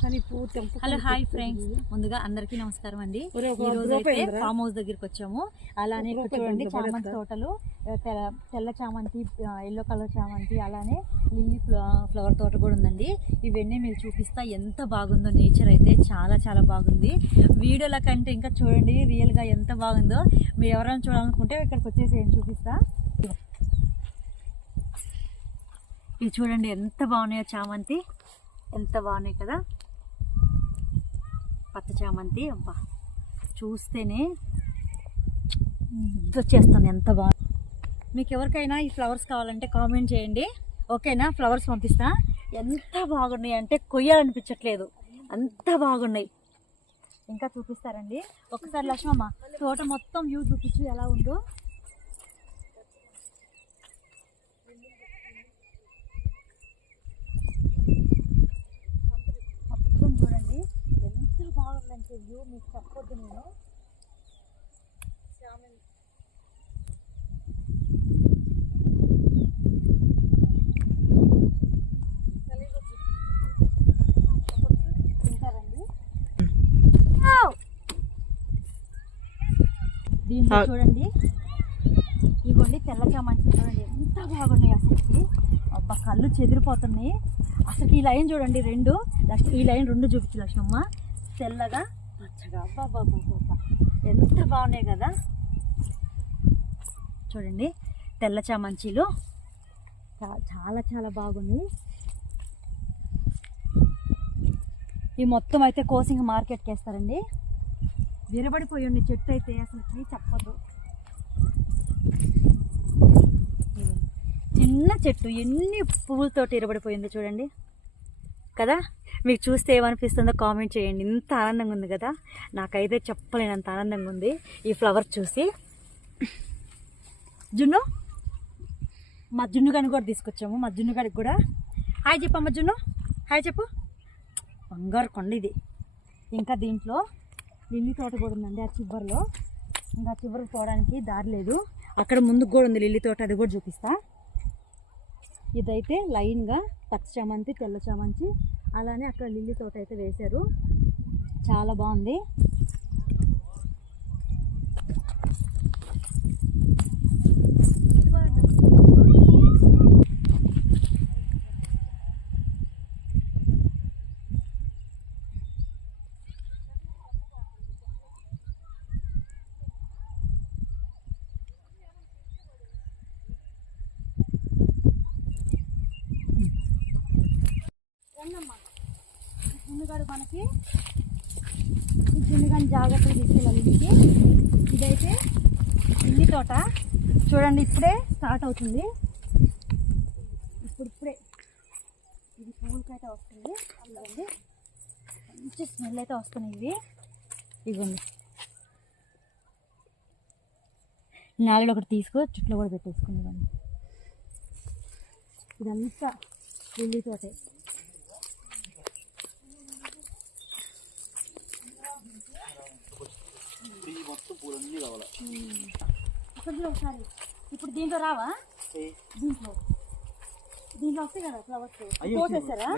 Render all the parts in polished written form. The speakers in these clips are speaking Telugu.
హలో హాయ్ ఫ్రెండ్స్, ముందుగా అందరికీ నమస్కారం అండి. ఈ రోజు అయితే ఫామ్ హౌస్ దగ్గరికి వచ్చాము. అలానే ఇక్కడ చూడండి చామంతి తోటలు, తెల్ల చామంతి, ఎల్లో కలర్ చామంతి, అలానే లిల్లీ ఫ్లవర్ తోట కూడా ఉందండి. ఇవన్నీ మీరు చూపిస్తా. ఎంత బాగుందో నేచర్ అయితే చాలా చాలా బాగుంది. వీడియోల కంటే ఇంకా చూడండి రియల్గా ఎంత బాగుందో. మీరు ఎవరైనా చూడాలనుకుంటే ఇక్కడికి వచ్చేసి ఏం చూపిస్తా. ఇవి చూడండి ఎంత బాగున్నాయో చామంతి, ఎంత బాగున్నాయి కదా పచ్చ చామంతి. అబ్బా చూస్తేనే వచ్చేస్తాను, ఎంత బాగుంది. మీకు ఎవరికైనా ఈ ఫ్లవర్స్ కావాలంటే కామెంట్ చేయండి, ఓకేనా? ఫ్లవర్స్ పంపిస్తా. ఎంత బాగున్నాయి అంటే కొయ్యాలనిపించట్లేదు, అంత బాగున్నాయి. ఇంకా చూపిస్తారండి. ఒకసారి లక్ష్మమ్మ తోట మొత్తం వ్యూ చూపించు ఎలా ఉందో. చూడండి ఎంత బాగుందంటే వ్యూ, మీకు చెప్పొద్దు నేను. తింటారండి దీంట్లో చూడండి. ఇవ్వండి తెల్ల చామంతి చూడండి ఎంత బాగున్నాయి అసలు. అబ్బా కళ్ళు చెదిరిపోతున్నాయి అసలు. ఈ లైన్ చూడండి, రెండు ఈ లైన్ రెండు చూపించు లక్ష్మమ్మ. తెల్లగా పచ్చగా, అబ్బా ఎంత బాగున్నాయి కదా. చూడండి తెల్ల చామంతిలు చాలా చాలా బాగున్నాయి. ఈ మొత్తం అయితే కోసింగ్ మార్కెట్కి వేస్తారండి. విరబడిపోయి ఉంది చెట్టు అయితే అసలు చెప్పదు. చిన్న చెట్టు ఎన్ని పువ్వులతోటి ఇరబడిపోయింది చూడండి కదా. మీకు చూస్తే ఏమనిపిస్తుందో కామెంట్ చేయండి. ఇంత ఆనందంగా ఉంది కదా, నాకైతే చెప్పలేనంత ఆనందంగా ఉంది ఈ ఫ్లవర్ చూసి. జున్ను, మా జున్ను గారిని కూడా తీసుకొచ్చాము. మా జున్ను గారికి కూడా హాయ్ చెప్పమ్మా. జున్ను హాయ్ చెప్పు. బంగారు కొండ ఇది. ఇంకా దీంట్లో లిల్లీ తోట కూడా ఉందండి ఆ చివరిలో. ఇంకా చివరికి పోవడానికి దారి లేదు. అక్కడ ముందుకు కూడా ఉంది లిల్లీ తోట, అది కూడా చూపిస్తా. ఇదైతే లైన్గా పచ్చ చామంతి, తెల్ల చామంతి, అలానే అక్కడ లిల్లీ తోట అయితే వేశారు. చాలా బాగుంది. జున్నుగాడు మనకి ఈ జున్నుగాని జాగ్రత్తగా తీసుకెళ్ళాలి ఇంటికి. ఇదైతే లిల్లీ తోట చూడండి, ఇప్పుడే స్టార్ట్ అవుతుంది. ఇప్పుడే ఇది పువ్వులకైతే వస్తుంది. అలాగే మంచి స్మెల్ అయితే వస్తున్నాయి ఇవి. ఇవ్వండి నాలుగు ఒకటి తీసుకో, చుట్టూ కూడా పెట్టేసుకుని. ఇదంతా లిల్లీ తోటే. ఒకసారి ఇప్పుడు దీంట్లో రావా? దీంట్లో వస్తాయి కదా ఫ్లవర్స్. పోసేసారా?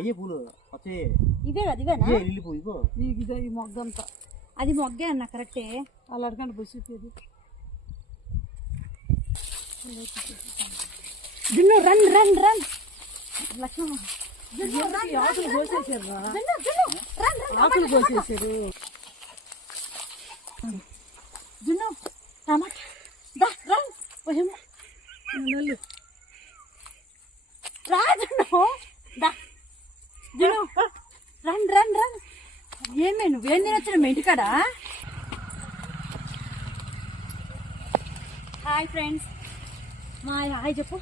ఇవే కదా, ఇవేనా? ఈ మొగ్గంతా అది మొగ్గే అన్న కరెక్టే. అలా అడగండి బుసిపోయేది. జున్ను రన్ రన్ రన్ లక్ష్మమ్మ. ఆకులు కోసేసారు, ఆకులు కోసేసారు. జున్ను టమాటా దా రన్ నెల్లు రా జున్ను దా. జున్ను రన్ రన్ రన్. ఏమే నువ్వేం తినొచ్చిన ఇంటికాడ? హాయ్ ఫ్రెండ్స్, మా హాయ్ చెప్పు.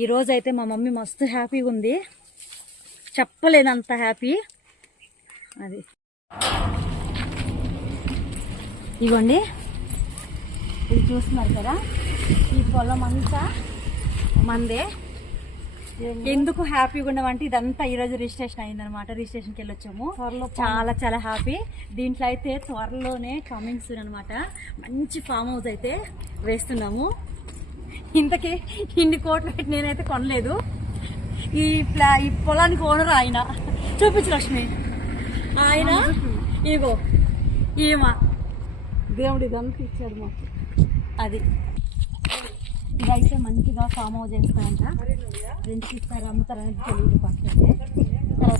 ఈ రోజు అయితే మా మమ్మీ మస్తు హ్యాపీగా ఉంది, చెప్పలేనంత హ్యాపీ. అది ఇవ్వండి, ఇది చూస్తున్నారు కదా, ఈ పొలం అంతా మందే. ఎందుకు హ్యాపీగా ఉన్నామంటే ఇదంతా ఈరోజు రిజిస్ట్రేషన్ అయిందనమాట. రిజిస్ట్రేషన్కి వెళ్ళొచ్చాము. చాలా చాలా హ్యాపీ. దీంట్లో అయితే త్వరలోనే కమింగ్ సూన్ అనమాట. మంచి ఫామ్ హౌస్ అయితే వేస్తున్నాము. ఇంతకీ ఇన్ని కోట్లు పెట్టి నేనైతే కొనలేదు. ఈ పొలానికి ఓనర్ ఆయన. చూపించు లక్ష్మి. ఆయన ఇగో ఈమ దేవుడి ఇదంతా ఇచ్చాడు మాకు. అది ఇదైతే మంచిగా ఫామ్ హౌస్ చేస్తారంట. రెంట్కి ఇస్తారు, అమ్ముతారనేది తెలియదు పక్కనైతే.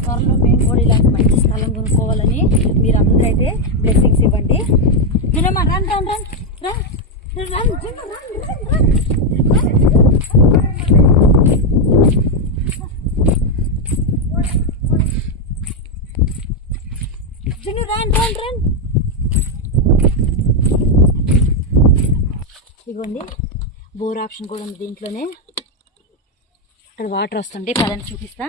త్వరలో మేము కూడా ఇలాంటి మంచి స్థలం కొనుక్కోవాలని మీరు అందరూ అయితే బ్లెస్సింగ్స్ ఇవ్వండి. వినమ్మా run run run run run జున్ను రన్ రన్ రన్. ఇదిగోండి బోర్ ఆప్షన్ కూడా ఉంది దీంట్లోనే. ఇక్కడ వాటర్ వస్తుంటే పదని చూపిస్తా.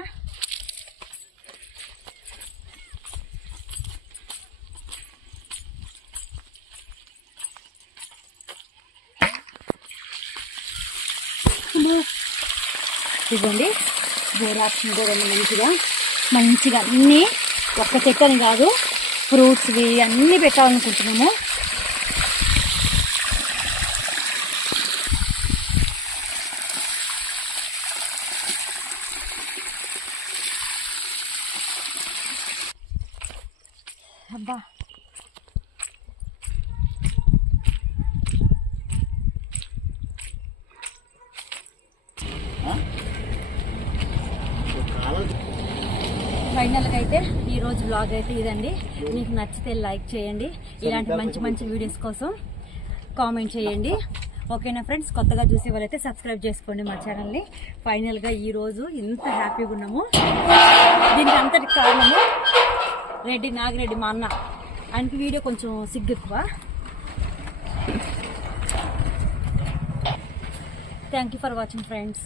ఇదిగోండి బోర్ ఆప్షన్ కూడా ఉంది. మంచిగా మంచిగా అన్నీ ఒక్క చెట్టు అని కాదు, ఫ్రూట్స్వి అన్నీ పెట్టాలనుకుంటున్నాము. అబ్బా ఫైనల్గా అయితే ఈరోజు బ్లాగ్ అయితే ఇదండి. మీకు నచ్చితే లైక్ చేయండి. ఇలాంటి మంచి మంచి వీడియోస్ కోసం కామెంట్ చేయండి. ఓకేనా ఫ్రెండ్స్? కొత్తగా చూసే వాళ్ళైతే సబ్స్క్రైబ్ చేసుకోండి మా ఛానల్ని. ఫైనల్గా ఈరోజు ఇంత హ్యాపీగా ఉన్నాము. దీనికి అంతటికి కారణము నాగిరెడ్డి మా అన్న. ఆయనకి వీడియో కొంచెం సిగ్గు ఎక్కువ. Thank you for watching friends.